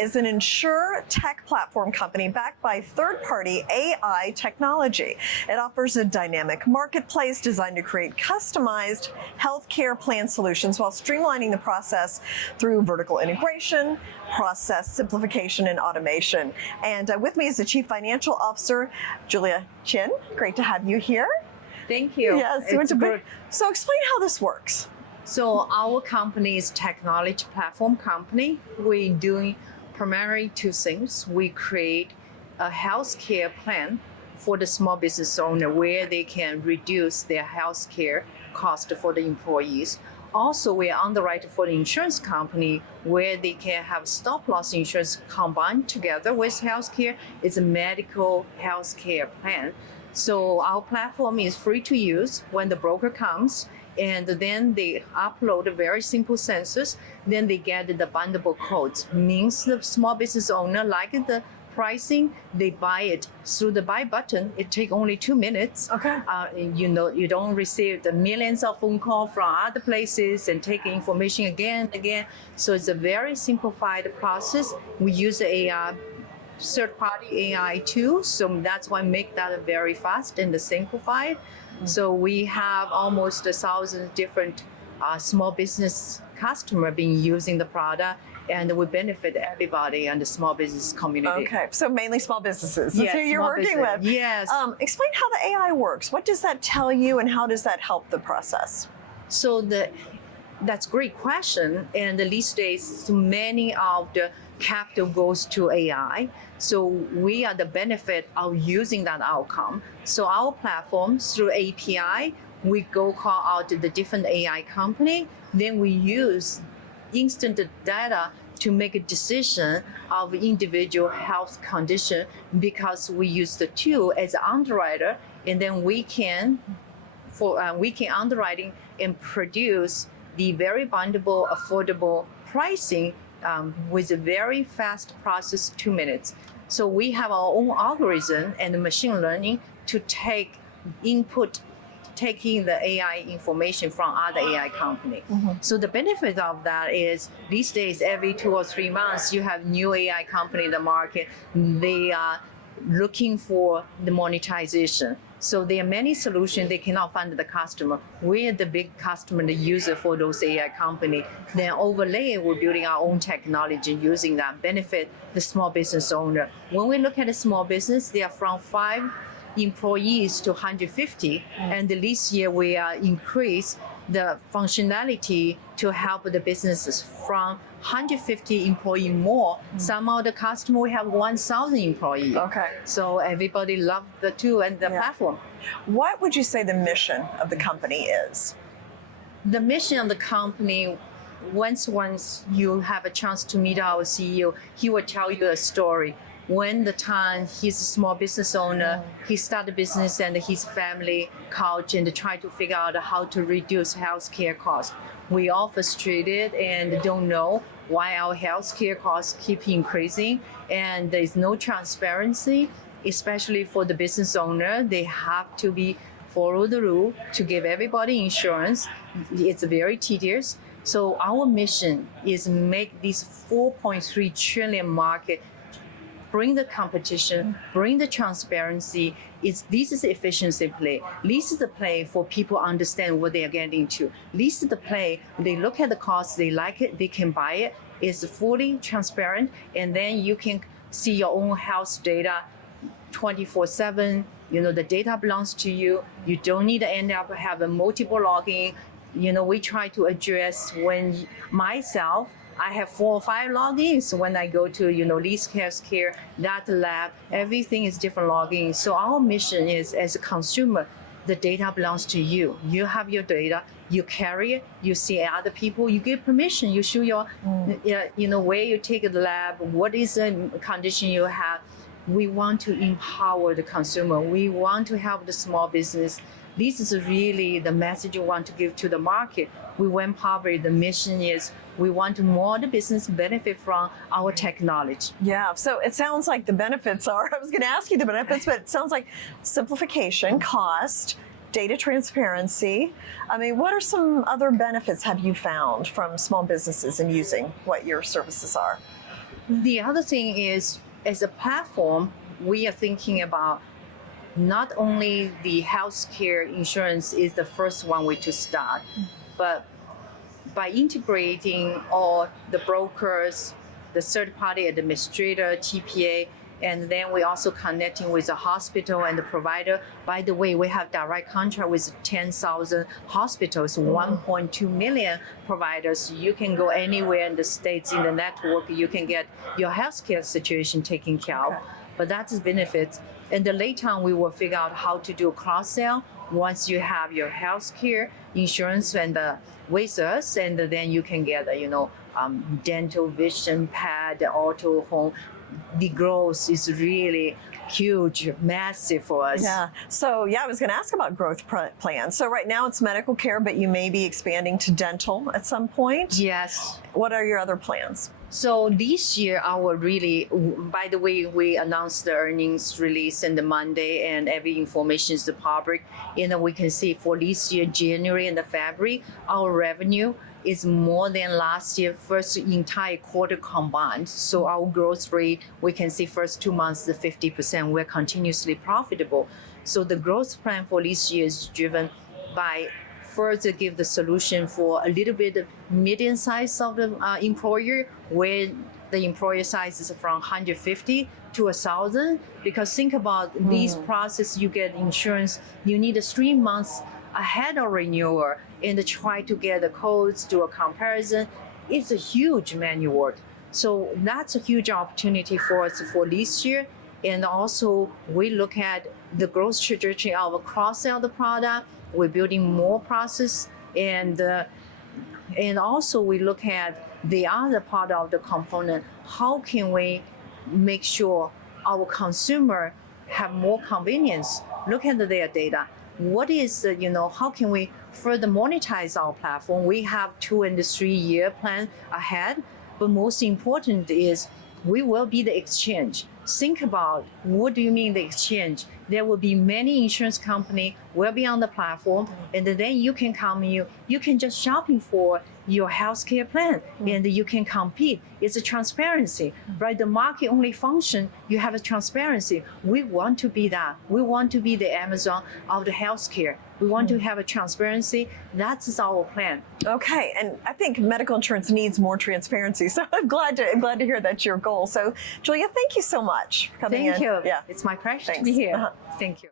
is an Insurtech platform company backed by third-party AI technology. It offers a dynamic marketplace designed to create customized healthcare plan solutions while streamlining the process through vertical integration, process simplification, and automation. And with me is the Chief Financial Officer, Julia Qian. Great to have you here. Thank you. Yes, so explain how this works. So our company is technology platform company. We're doing primarily two things. We create a healthcare plan for the small business owner where they can reduce their healthcare cost for the employees. Also, we are underwriting for the insurance company where they can have stop loss insurance combined together with healthcare. It's a medical healthcare plan. So our platform is free to use when the broker comes, and then they upload a very simple census. Then they get the bundleable codes. Means the small business owner like the pricing, they buy it through the buy button. It takes only 2 minutes. Okay. You don't receive the millions of phone calls from other places and take information again and again. So it's a very simplified process. We use the AI, third-party AI too. So that's why make that very fast and simplified. So we have almost 1,000 different small business customers being using the product, and we benefit everybody in the small business community. Okay, so mainly small businesses. That's who you're working with. Yes. Explain how the AI works. What does that tell you, and how does that help the process? So that's a great question. And these days, many of the capital goes to AI. So we are the benefit of using that outcome. So our platform, through API, we go call out the different AI company. Then we use instant data to make a decision of individual health condition, because we use the tool as an underwriter, and then we can underwriting and produce the very bundleable, affordable pricing with a very fast process, 2 minutes. So we have our own algorithm and machine learning to taking the AI information from other AI company. Mm-hmm. So the benefit of that is these days, every 2 or 3 months, you have new AI company in the market. They are looking for the monetization. So there are many solutions they cannot find the customer. We're the big customer, the user for those AI company. Then overlay, we're building our own technology using that benefit the small business owner. When we look at a small business, they are from 5 employees to 150. And this year we increase the functionality to help the businesses from 150 employee more. Some of the customer we have 1,000 employees. Okay. So everybody loves the tool and the platform. What would you say the mission of the company is? The mission of the company, once you have a chance to meet our CEO, he will tell you a story. When the time he's a small business owner, he started business and his family couch and try to figure out how to reduce healthcare costs. We all frustrated and don't know why our healthcare costs keep increasing, and there's no transparency, especially for the business owner. They have to follow the rule to give everybody insurance. It's very tedious. So our mission is make this 4.3 trillion market, bring the competition, bring the transparency. This is the efficiency play. This is the play for people to understand what they are getting into. This is the play, they look at the cost, they like it, they can buy it. It's fully transparent, and then you can see your own health data 24/7. The data belongs to you. You don't need to end up having multiple login. We try to address when myself, I have 4 or 5 logins when I go to, this healthcare, that lab, everything is different logins. So our mission is, as a consumer, the data belongs to you. You have your data, you carry it, you see other people, you give permission, you show your, where you take the lab, what is the condition you have. We want to empower the consumer. We want to help the small business. This is really the message we want to give to the market. We went public. The mission is we want more the business benefit from our technology. Yeah, so it sounds like the benefits are, I was going to ask you the benefits, but it sounds like simplification, cost, data transparency. I mean, what are some other benefits have you found from small businesses in using what your services are? The other thing is, as a platform, we are thinking about not only the healthcare insurance is the first one way to start, but by integrating all the brokers, the third-party administrator, TPA, and then we also connecting with the hospital and the provider. By the way, we have direct contract with 10,000 hospitals, 1.2 million providers. You can go anywhere in the States in the network, you can get your healthcare situation taken care of. But that's the benefits. And then later on, we will figure out how to do cross-sell once you have your healthcare insurance and with us, and then you can get, dental, vision, pad, auto, home. The growth is really huge, massive for us. Yeah. So I was going to ask about growth plans. So right now it's medical care, but you may be expanding to dental at some point. Yes. What are your other plans? So this year, by the way, we announced the earnings release on the Monday, and every information is public. And we can see for this year, January and February, our revenue is more than last year first entire quarter combined. So our growth rate, we can see first 2 months the 50%. We're continuously profitable. So the growth plan for this year is driven by further give the solution for a little bit medium size of the employer, where the employer size is from 150 to 1,000. Because think about this process, you get insurance, you need 3 months ahead of renewal and try to get the codes, do a comparison. It's a huge manual work. So that's a huge opportunity for us for this year. And also we look at the growth trajectory of cross-sell the product. We're building more process, and also we look at the other part of the component. How can we make sure our consumer have more convenience? Look at their data. What is how can we further monetize our platform? We have 2 and 3 year plan ahead, but most important is we will be the exchange. Think about, what do you mean the exchange? There will be many insurance company will be on the platform, and then you can come, you can just shopping for your healthcare plan, and you can compete. It's a transparency, right? The market only function, you have a transparency. We want to be that. We want to be the Amazon of the healthcare. We want to have a transparency. That's our plan. Okay, and I think medical insurance needs more transparency. So I'm glad to hear that's your goal. So Julia, thank you so much for coming in. Thank you. Yeah. It's my pleasure to Thanks. be here. Thank you.